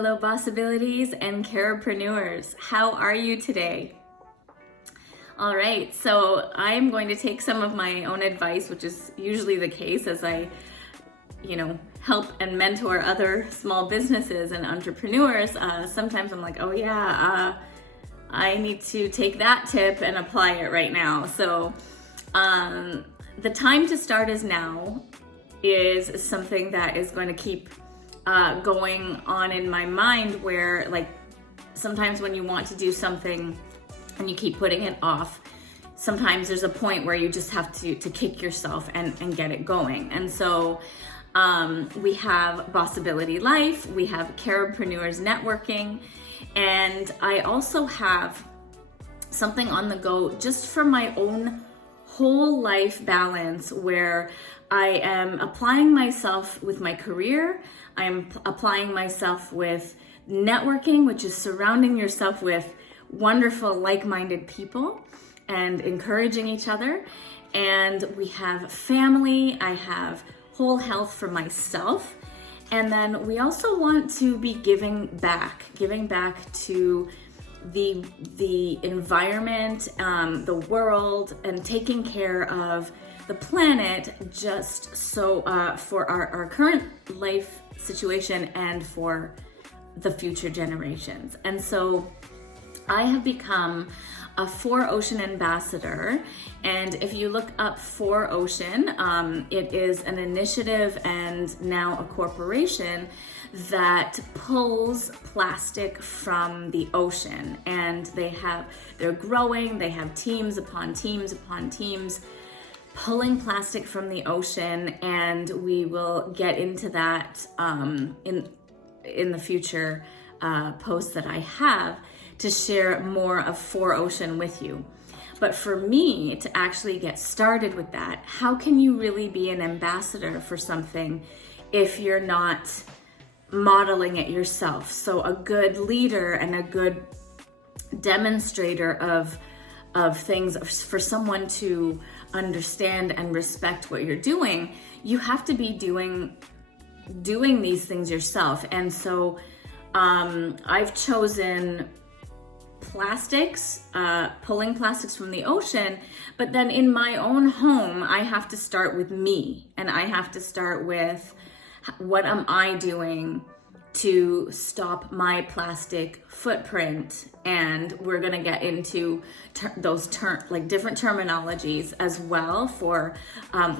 Hello, possibilities and carepreneurs. How are you today? All right, so I'm going to take some of my own advice, which is usually the case as I, help and mentor other small businesses and entrepreneurs. Sometimes I'm like, I need to take that tip and apply it right now. So the time to start is now is something that is going to keep going on in my mind, where like sometimes when you want to do something and you keep putting it off, sometimes there's a point where you just have to kick yourself and get it going. And so we have Possibility Life, we have Carepreneurs Networking, and I also have something on the go just for my own whole life balance, where I am applying myself with my career. I'm applying myself with networking, which is surrounding yourself with wonderful, like-minded people and encouraging each other. And we have family. I have whole health for myself. And then we also want to be giving back to the environment, the world, and taking care of the planet, just so for our current life situation and for the future generations. And so I have become a 4Ocean ambassador. And if you look up 4Ocean, it is an initiative and now a corporation that pulls plastic from the ocean. And they're growing, they have teams upon teams upon teams pulling plastic from the ocean, and we will get into that in the future posts that I have to share more of 4Ocean with you. But for me to actually get started with that, how can you really be an ambassador for something if you're not modeling it yourself? So a good leader and a good demonstrator of things for someone to understand and respect what you're doing, you have to be doing these things yourself. And so I've chosen plastics, pulling plastics from the ocean, but then in my own home, I have to start with me, and I have to start with what am I doing to stop my plastic footprint. And we're gonna get into those different terminologies as well for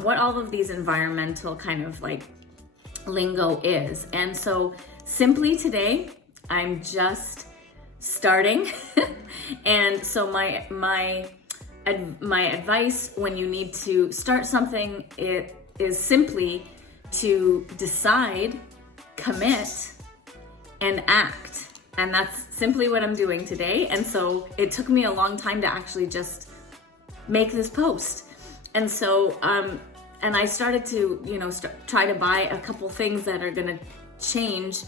what all of these environmental kind of like lingo is. And so simply today, I'm just starting. And so my advice when you need to start something, it is simply to decide, commit, and act. And that's simply what I'm doing today. And so it took me a long time to actually just make this post. And so, and I started to, try to buy a couple things that are gonna change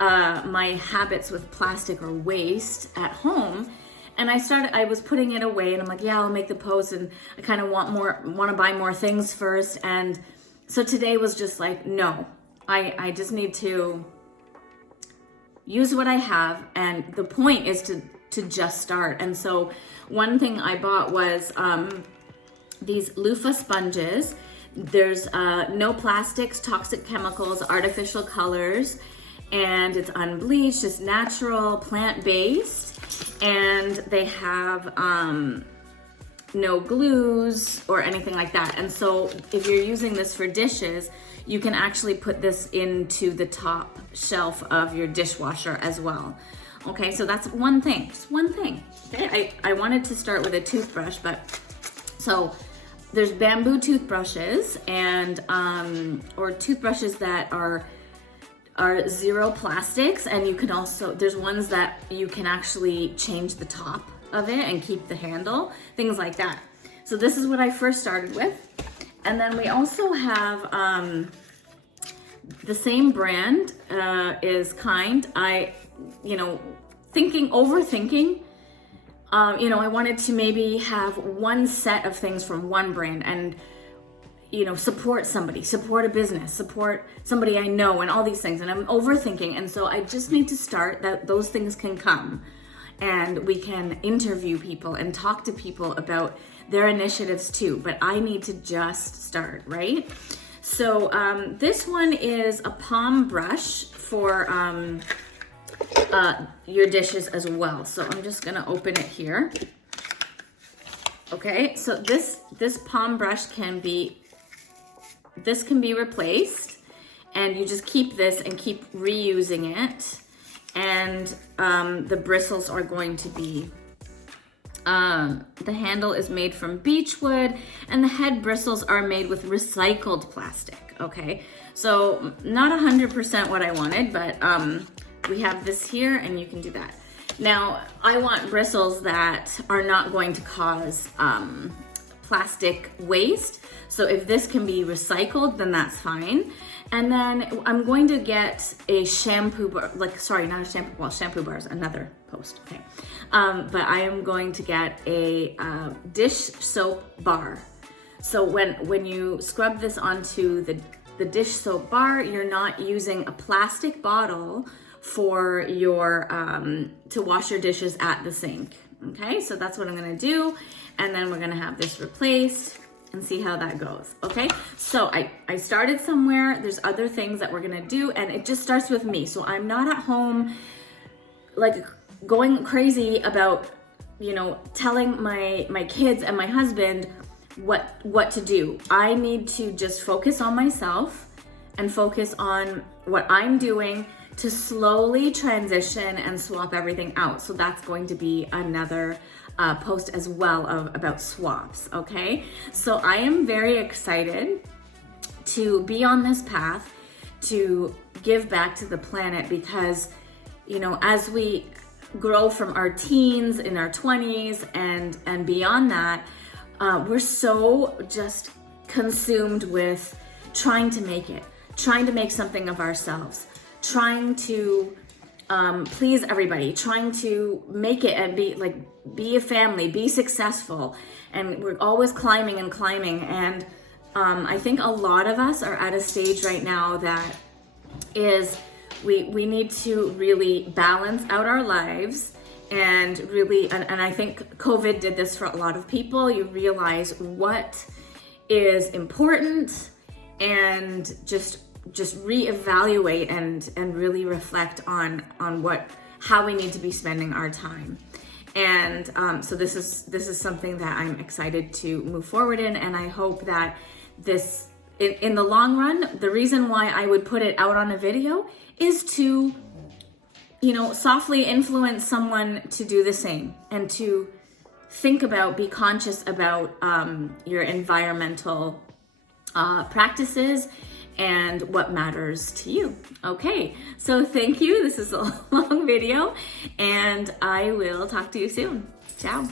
my habits with plastic or waste at home. And I was putting it away, and I'm like, yeah, I'll make the post, and I kind of want to buy more things first. And so today was just like, no, I just need to use what I have, and the point is to just start. And so one thing I bought was these loofah sponges. There's no plastics, toxic chemicals, artificial colors, and it's unbleached, it's natural, plant-based, and they have no glues or anything like that. And so if you're using this for dishes, you can actually put this into the top shelf of your dishwasher as well. Okay, so that's one thing, just one thing. Okay, I wanted to start with a toothbrush, but so there's bamboo toothbrushes and or toothbrushes that are zero plastics, and you can also, there's ones that you can actually change the top of it and keep the handle, things like that. So this is what I first started with. And then we also have the same brand is Kind. Overthinking. I wanted to maybe have one set of things from one brand, and support somebody, support a business, support somebody I know, and all these things. And I'm overthinking. And so I just need to start that those things can come, and we can interview people and talk to people about their initiatives too. But I need to just start, right? So this one is a palm brush for your dishes as well. So I'm just gonna open it here. Okay, so this palm brush can be replaced, and you just keep this and keep reusing it. And the bristles are going to be, the handle is made from beechwood, and the head bristles are made with recycled plastic. Okay, so not 100% what I wanted, but we have this here, and you can do that. Now, I want bristles that are not going to cause plastic waste. So if this can be recycled, then that's fine. And then I'm going to get a shampoo bar, not a shampoo, well, shampoo bar is another post, okay. But I am going to get a dish soap bar. So when you scrub this onto the dish soap bar, you're not using a plastic bottle for your to wash your dishes at the sink. Okay, so that's what I'm gonna do, and then we're gonna have this replaced and see how that goes. Okay, so I started somewhere. There's other things that we're gonna do, and it just starts with me. So I'm not at home like going crazy about telling my kids and my husband what to do. I need to just focus on myself and focus on what I'm doing to slowly transition and swap everything out. So that's going to be another post as well about swaps, okay? So I am very excited to be on this path to give back to the planet, because, as we grow from our teens, in our 20s, and beyond that, we're so just consumed with trying to make something of ourselves, trying to please everybody, trying to make it and be a family, be successful. And we're always climbing. And I think a lot of us are at a stage right now that is, we need to really balance out our lives, and really, and I think COVID did this for a lot of people. You realize what is important, and just reevaluate and really reflect on how we need to be spending our time. And so this is something that I'm excited to move forward in, and I hope that this, in the long run, the reason why I would put it out on a video is to softly influence someone to do the same, and to think about, be conscious about your environmental practices and what matters to you. Okay, so thank you. This is a long video, and I will talk to you soon. Ciao.